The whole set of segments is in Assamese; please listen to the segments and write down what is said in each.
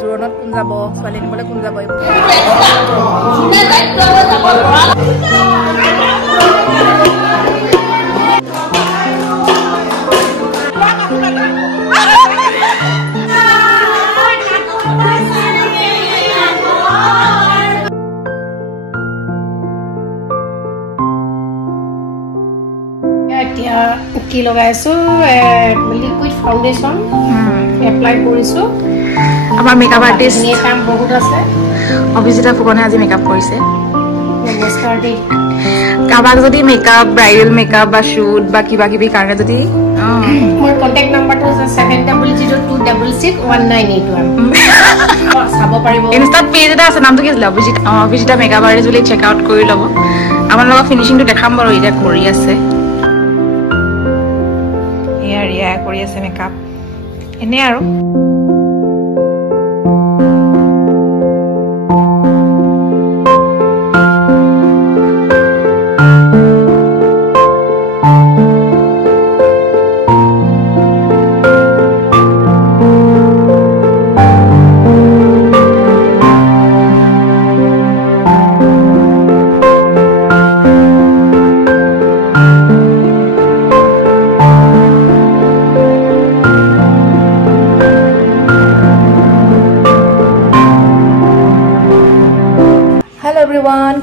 জোৰণত কোন যাব ছোৱালী নিবলৈ কোন যাব কি লগাইছো লিকুইড ফাউন্ডেশন এপ্লাই কৰিছো আমাৰ মেকআপ আৰ্টিষ্ট এই কাম বহুত আছে অভিজিতা ফুকনে আজি মেকআপ কৰিছে নমস্কাৰ দেই কাবাক যদি মেকআপ ব্ৰাইডাল মেকআপ বা শুট বা কিবা কিবি কাৰণে যদি মোৰ কন্টাক্ট নাম্বাৰটো আছে 7002261981 চাব পাৰিব ইনষ্টাত পেজ এটা আছে নামটো কি আছিল অভিজিতা মেকআপ আৰ্টিষ্ট বুলি চেক আউট কৰি ল'ব আমাৰ লগত ফিনিশিংটো দেখাম বাৰু এতিয়া কৰি আছে ৰিয়া কৰি আছে মেকআপ এনে আৰু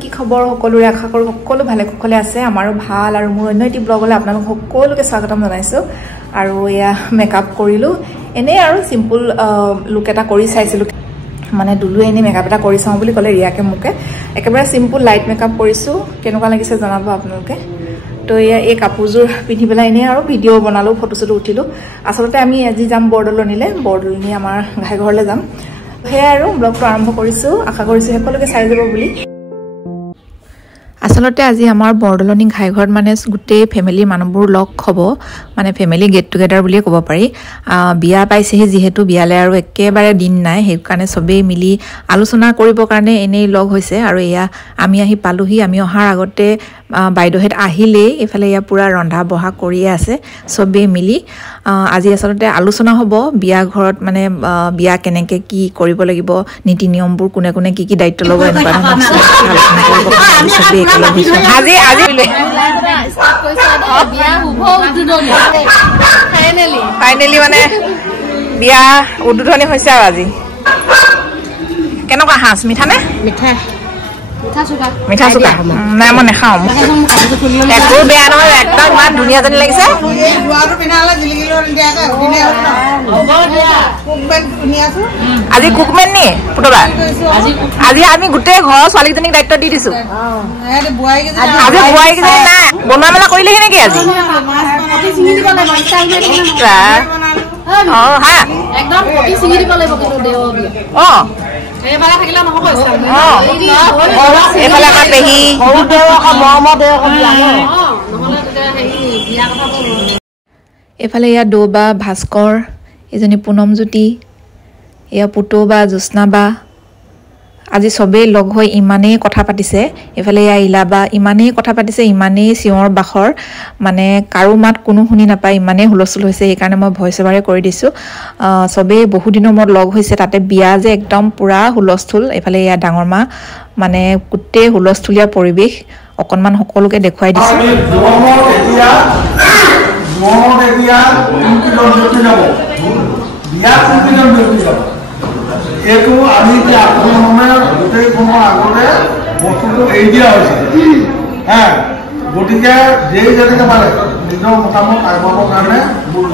কি খবৰ সকলোৰে আশা কৰো সকলো ভালে কুশলে আছে আমাৰো ভাল আৰু মোৰ অন্য এটি ব্লগলৈ আপোনালোক সকলোকে স্বাগতম জনাইছো আৰু এয়া মেকআপ কৰিলো এনে আৰু সিম্পল লুক এটা কৰি চাইছিলো মানে দুলুৱে এনে মেকআপ এটা কৰি চাওঁ বুলি ক'লে ৰিয়াকে মোকে একেবাৰে সিম্পল লাইট মেকআপ কৰিছো কেনেকুৱা লাগিছে জনাব আপোনালোকে তো এই কাপোৰযোৰ পিন্ধি পেলাই এনে আৰু ভিডিঅ' বনালো ফটোশ্বুট উঠিলো আচলতে আমি আজি যাম বৰদলনিলে বৰদলনি আমাৰ ঘাইঘৰলৈ যাম সেয়া আৰু ব্লগটো আৰম্ভ কৰিছো আশা কৰিছো সকলোকে চাই যাব বুলি আসলতে আজি আমাৰ বৰদলনি ঘাইঘৰত মানে গোটেই ফেমিলি মানুহবোৰ লগ হ'ব মানে ফেমিলি গেট টুগেদাৰ বুলি ক'ব পাৰি বিয়া পাইছেহি যেহেতু বিয়ালে আৰু একেবাৰে দিন নাই সেই কাৰণে সবেই মিলি আলোচনা কৰিবৰ কাৰণে এনেই লগ হৈছে আৰু এয়া আমি আহি পালোহি আমি অহাৰ আগতে বাইদেউহেত আহিলে এফালে ইয়া পুৰা ৰন্ধা বঢ়া কৰি আছে সবেই মিলি আজি আসলতে আলোচনা হ'ব বিয়া ঘৰত মানে বিয়া কেনেকৈ কি কৰিব লাগিব নীতি নিয়মবোৰ কোনে কোনে কি দায়িত্ব ল'ব এনেকুৱা ধৰণৰ আলোচনা কৰিব সবেই আজি আজি ফাইনেলি মানে বিয়া উদ্বোধনী হৈছে আৰু আজি কেনেকুৱা সাজ মিঠা নে মিঠা চুকা নাই মই নাখাওঁ একো বেয়া নহয় একদম ইমান ধুনীয়া যেন লাগিছে আজি কুকমেন নি পুতবা আজি আমি গোটেই ঘৰৰ ছোৱালীজনীক দায়িত্ব দি দিছো আজি বোৱাৰীকেইজনী নাই বনোৱা মেলা কৰিলেহি নেকি আজি এইফালে আমাৰ পেহী এইফালে ইয়াত দৌবা ভাস্কৰ এজনী পুনমজ্যোতি এয়া পুতৌ বা জ্যোৎস্না বা আজি সবেই লগ হৈ ইমানেই কথা পাতিছে এফালে ইয়া ইলাবা ইমানেই কথা পাতিছে ইমানেই চিঞৰ বাখৰ মানে কাৰো মাত কোনো শুনি নাপায় ইমানেই হুলস্থুল হৈছে সেইকাৰণে মই ভইচ অভাৰে কৰি দিছোঁ সবেই বহুদিনৰ মূৰত লগ হৈছে তাতে বিয়া যে একদম পুৰা হুলস্থুল এফালে ইয়া ডাঙৰ মা মানে গোটেই হুলস্থুলীয়া পৰিৱেশ অকণমান সকলোকে দেখুৱাই দিছোঁ এইটো আমি এতিয়া আপোন সময়ত গোটেই সময় আগতে বস্তুটো এৰি দিয়া হৈছে হা গতিকে যেই যেনেকৈ পাৰে নিজৰ মতামত আগবঢ়াবৰ কাৰণে মোৰ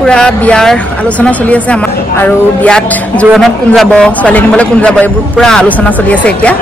পুৰা বিয়াৰ আলোচনা চলি আছে আমাৰ আৰু বিয়াত জোৰণত কোন যাব ছোৱালী নিবলৈ কোন যাব এইবোৰ পুৰা আলোচনা চলি আছে এতিয়া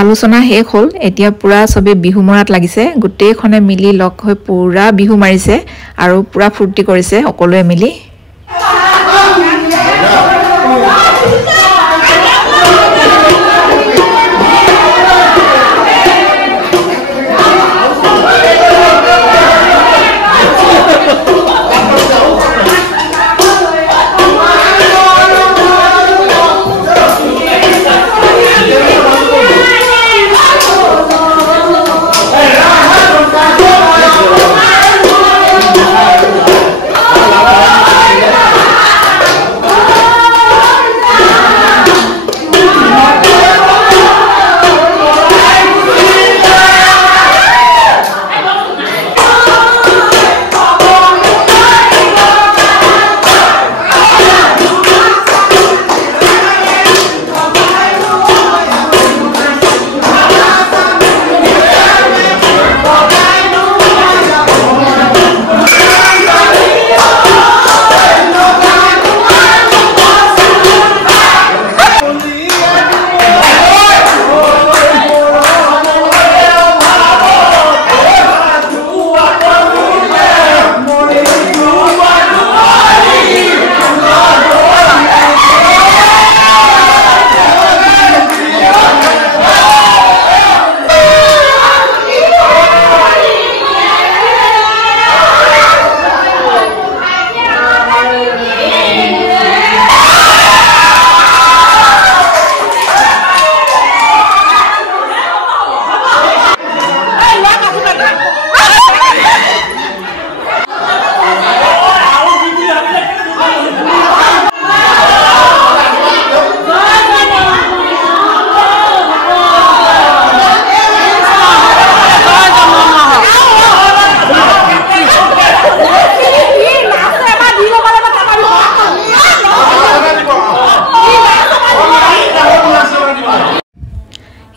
আলোচনা শেষ হ'ল এতিয়া পুৰা সবে বিহু মৰাত লাগিছে গোটেইখনে মিলি লগ হৈ পুৰা বিহু মাৰিছে আৰু পুৰা ফূৰ্তি কৰিছে সকলোৱে মিলি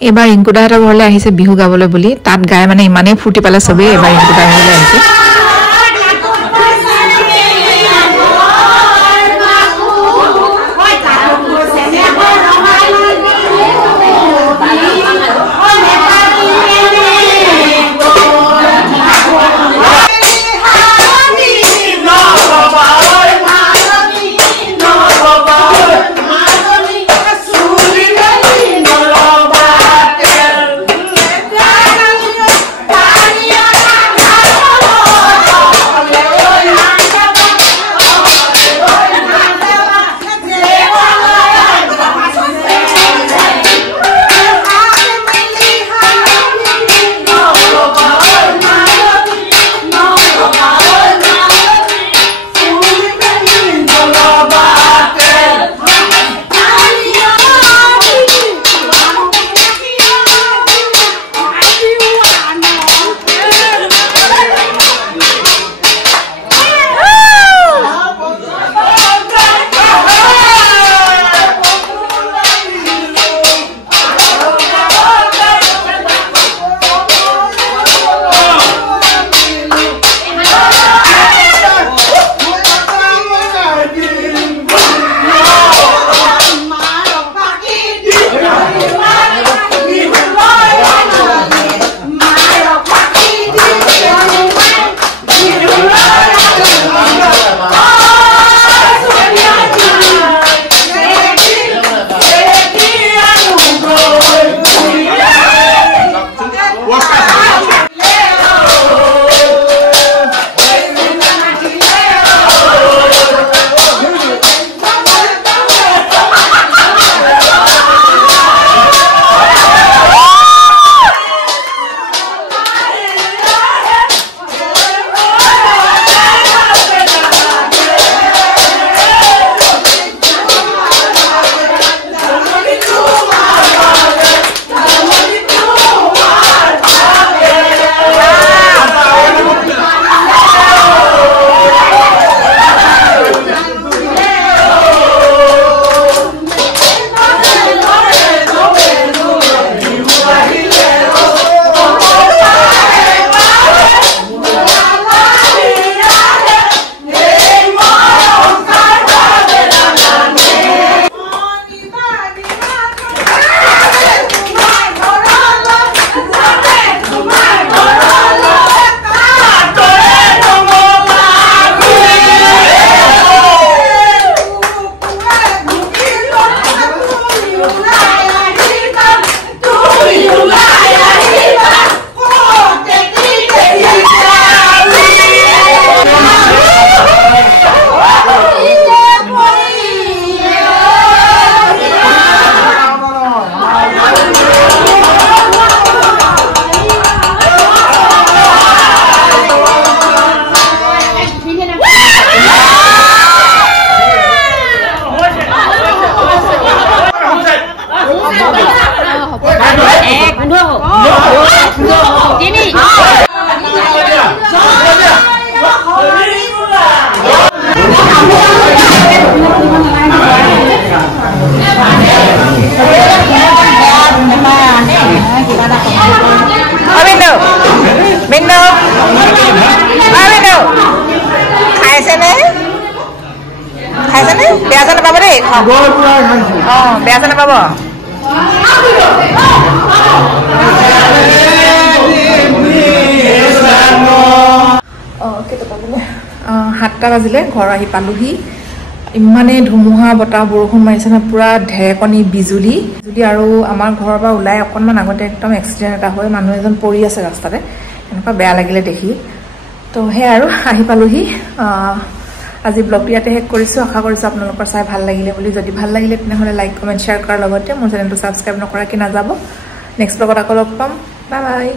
এবাৰ ইনকুদাহঁতৰ ঘৰলৈ আহিছে বিহু গাবলৈ বুলি তাত গায় মানে ইমানেই ফূৰ্তি পালে সবে এবাৰ ইনকুদাৰ ঘৰলৈ আহিছে নাপাব দেই গৈ পুৰা খাইছো বেয়া চেয়া নাপাব কেইটা পাবনে 7টা বাজিলে ঘৰ আহি পালোহি ইমানে ধুমুহা বতাহ বৰষুণ মাৰিছে না পুৰা ঢেৰেকণি বিজুলী আৰু আমাৰ ঘৰৰ পৰা ওলাই অকণমান আগতে একদম এক্সিডেণ্ট এটা হৈ মানুহ এজন পৰি আছে ৰাস্তাতে এনেকুৱা বেয়া লাগিলে দেখি তো সেই আৰু আহি পালোহি আজি ব্লগটো ইয়াতে শেষ কৰিছোঁ আশা কৰিছোঁ আপোনালোকৰ চাই ভাল লাগিলে বুলি যদি ভাল লাগিলে তেনেহ'লে লাইক কমেণ্ট শ্বেয়াৰ কৰাৰ লগতে মোৰ চেনেলটো ছাবস্ক্ৰাইব নকৰাকৈ নাযাব নেক্সট ব্লগত আকৌ লগ পাম বাই বাই